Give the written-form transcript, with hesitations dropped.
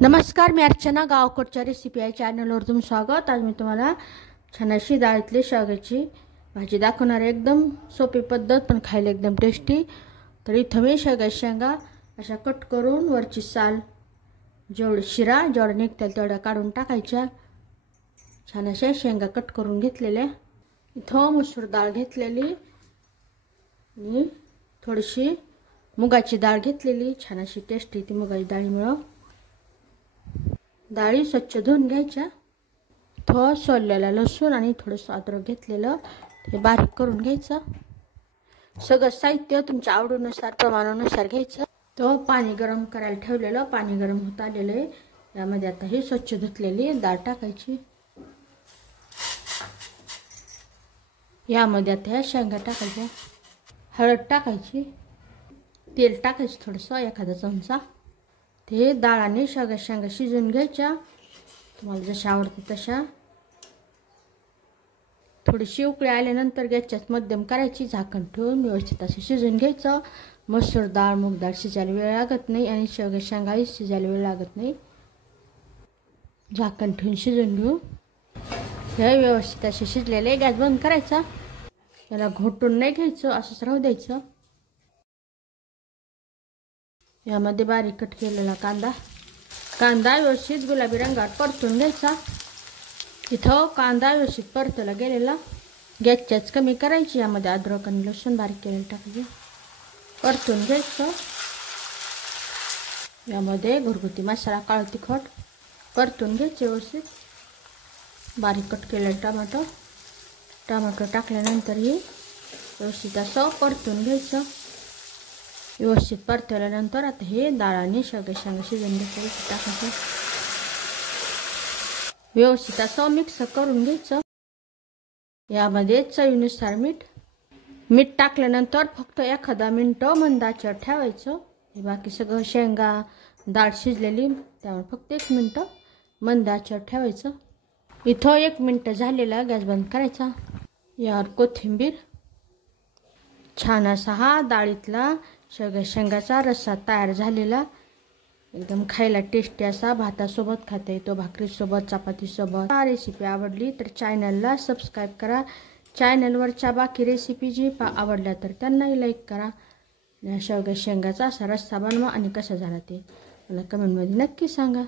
नमस्कार, मी अर्चना. गावकडच्या रेसिपी या चॅनलवर तुमचं स्वागत. आज मी तुम्हाला छान अशी डाळीतली शेवग्याची भाजी दाखवणार आहे. एकदम सोपी पद्धत पण खायला एकदम टेस्टी. तर इथं मी शेंगा अशा कट करून वरची साल जेवढी शिरा जेवढ्या निघतील तेवढ्या काढून टाकायच्या. छान अशा शेंगा कट करून घेतलेल्या. इथं मसूर डाळ घेतलेली आणि थोडीशी मुगाची डाळ घेतलेली. छान अशी टेस्टी ती मुगाची डाळीमुळं. डाळी स्वच्छ धुवून घ्यायच्या. थोडं सोललेला लसूण आणि थोडंसं अद्रक घेतलेलं ते बारीक करून घ्यायचं. सगळं साहित्य तुमच्या आवडीनुसार प्रमाणानुसार घ्यायचं. तो पाणी गरम करायला ठेवलेलं, पाणी गरम होत आलेलं आहे. यामध्ये आता ही स्वच्छ धुतलेली डाळ टाकायची. यामध्ये आता ह्या शेंगा टाकायच्या, हळद टाकायची, तेल टाकायचं थोडंसं एखादा चमचा. ते डाळ आणि शेंगा शिजवून घ्यायच्या तुम्हाला जशा आवडते तशा. थोडीशी उकळी आल्यानंतर गॅसच्यात मध्यम करायची, झाकण ठेवून व्यवस्थित असं शिजवून घ्यायचं. मसूर डाळ मूग डाळ शिजायला वेळ लागत नाही आणि शेंगाही शिजायला वेळ लागत नाही. झाकण ठेवून शिजवून घेऊ. हे व्यवस्थित असे शिजलेले. गॅस बंद करायचा. याला घोटून नाही घ्यायचं, असंच राहू द्यायचं. यामध्ये बारीक कट केलेला कांदा व्यवस्थित गुलाबी रंगात परतून घ्यायचा. इथं कांदा व्यवस्थित परतला गेलेला. गॅसच्याच कमी करायची. यामध्ये अद्रक आणि लसूण बारीक केलेलं टाकायचे, परतून घ्यायचं. यामध्ये घरगुती मसाला काळं तिखट परतून घ्यायचे व्यवस्थित. बारीक कट केलेलं टमाटो टाकल्यानंतर ही व्यवस्थित असं परतून घ्यायचं. व्यवस्थित परतवल्यानंतर आता हे डाळ आणि शेंगा शिजवून घ्यायचं टाकायचं. व्यवस्थित असं मिक्स करून घ्यायचं. यामध्ये चवीनुसार मीठ टाकल्यानंतर फक्त एखादा मिनिटं मंद आचेवर ठेवायचं. हे बाकी सगळं शेंगा डाळ शिजलेली, त्यामुळे फक्त 1 मिनिट मंद आचेवर ठेवायचं. इथं 1 मिनिट झालेला. गॅस बंद करायचा. यावर कोथिंबीर. छान असा हा डाळीतला शेंगाचा रस्सा तयार झालेला. एकदम खायला टेस्टी असा. भातासोबत खाता येतो, भाकरीसोबत, चपातीसोबत. हा रेसिपी आवडली तर चॅनलला सबस्क्राईब करा. चॅनलवरच्या बाकी रेसिपी जी आवडल्या तर त्यांनाही लाईक करा. शेंगाचा असा रस्सा बनवा आणि कसा झाला ते मला कमेंटमध्ये नक्की सांगा.